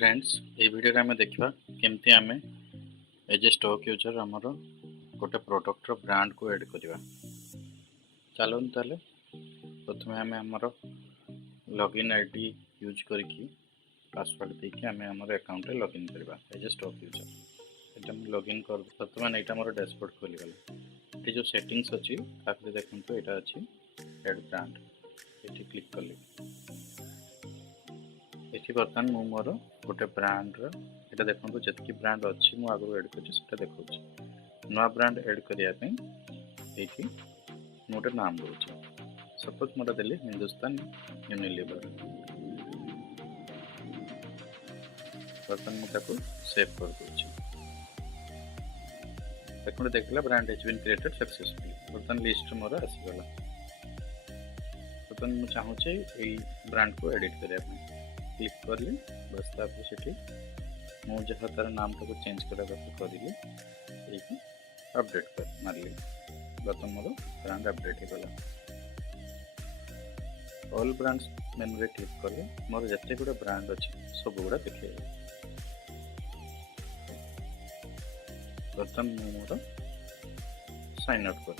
Friends ये video आम देखा केमती आम एज ए स्टॉक यूजर आमर गोटे प्रोडक्टर ब्रांड को ऐड करवा। चलो ताले प्रथम आम आमर लॉगिन आईडी यूज करके पासवर्ड देके आम आमर अकाउंट रे लॉगिन करवा एज ए स्टॉक यूजर। ये लॉगिन कर बर्तमान यहाँ मोर डैशबोर्ड खोलीगला। ये जो सेटिंग्स अच्छी देखो यहाँ अच्छी एड ब्रांड ये क्लिक कली ये बर्तमान मु मोर गोटे ब्रांड ये देखो जी ब्रांड अच्छी मुझे आगु एड कर देखा नुआ ब्रांड एड करने ये गोटे नाम दूसरी सपोज मोटा देली हिंदुस्तान यूनिलीवर। बर्तमान मुझे सेव कर दूसरी देखो देखला brand has been created successfully. बर्तमान लिस्ट मोर आसीगला। बर्तमान मुझे चाहूँचे ये ब्रांड को एडिट करने क्लिक करली बस तापर से मुझे तार नाम टाक चेंज करने करी अपडेट कर मारली। बर्तमान मोर ब्रांड अपडेट होगा। ऑल ब्रांड्स मेनू रे क्लिक कले मोर जिते गुड़ा ब्रांड अच्छी सब गुड़ा देखे। बर्तमान मोर साइन आउट कर